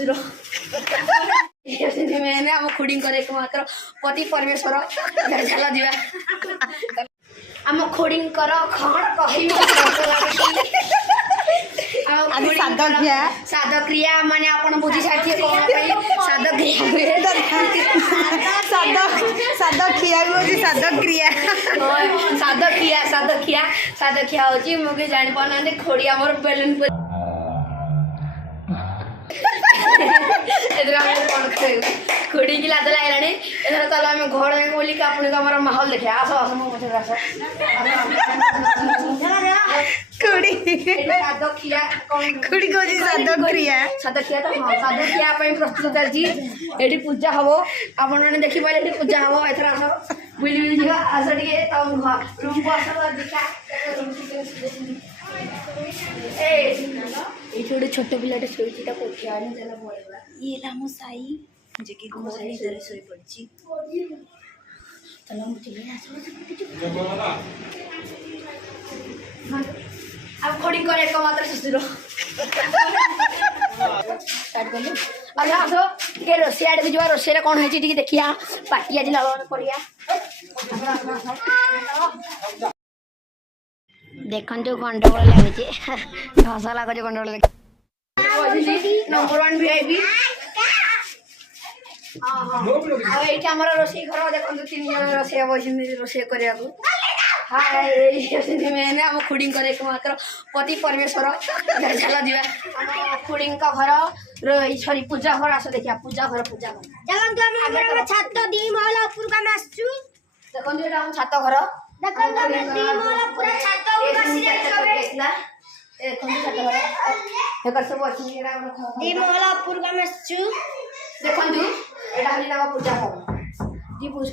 सुशील मैंने आम खुड़ी एकमात्र पति परमेश्वर चल जा आम खुड़ी साध क्रिया माने आप बुझी साथी कौन साध क्रिया साध खिया हूँ मुझे जानी पाना खोड़ी आम बेलून खुड़ी की लाद लगे चलो आम घर बोल कि आपको आम माहौल देखा आस आस मो पचार आस साध खिया तो हाँ साध खिया प्रस्तुत चलती ये पूजा हम आपण मैंने देखिपारे ये पूजा हम एथर आस बुली बुली जा आस टे रूम को आस देखा ये छोट पिलाटे शोटा कोठिया ये मो साई जे कि घर शोई पड़ी अब खोड़ी कर एकमात्र सुशील स्टार्ट कर आस टे रोषे आड़े भी जा रोषे कौन है देखिया पार्टी आज लगा पड़िया देखो गंडगोल लगे हस लगे गंडगोल नंबर 1 VIP आम रोषे घर देखो 3 जन रोषे बस रोषे करने मैंने आम खुड़ी एकमात्र पति परमेश्वर चल जा खुड़ी घर सॉरी पूजा घर आस देखिए पूजा घर छात दी महला देखो ये छात घर देखो यहाँ पूजा घर जी पूछ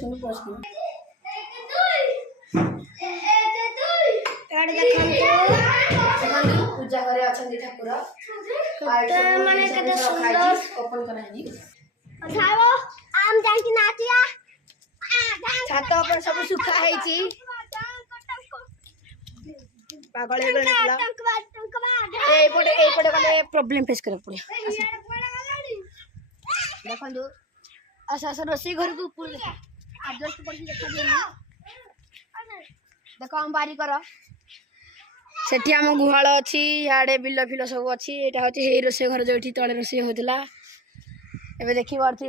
पूजा घरे अच्छा ठाकुर ओपन छात पर सब सुखा है पागल एपटे गले प्रोब्लेम फेस कर पड़े देखो आस रोषे घर को ऊपर आडजस्ट पड़ी देखा देख आम बारिकर सेठी आम गुहाल अच्छी इे बिल फिल सब अच्छी यहाँ हूँ हे रोषे घर जो तले रोषे होता एवं देखी पारे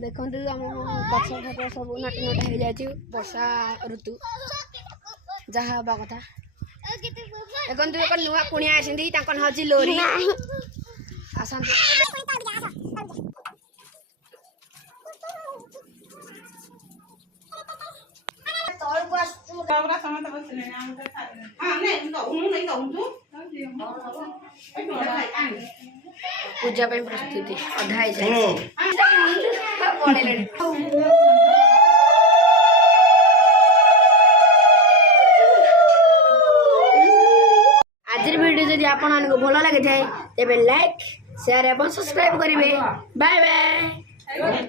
देखु आम गछ फट सब नट नट हो जाए वर्षा ऋतु जहाँ हवा कथा देखो एक नुआ कुणिया आसती ना लोरी आसती पूजा प्रस्तुति अधा आज वीडियो जदि आपण भल लगी थाए तेज लाइक शेयर और सब्सक्राइब करेंगे बाय बाय।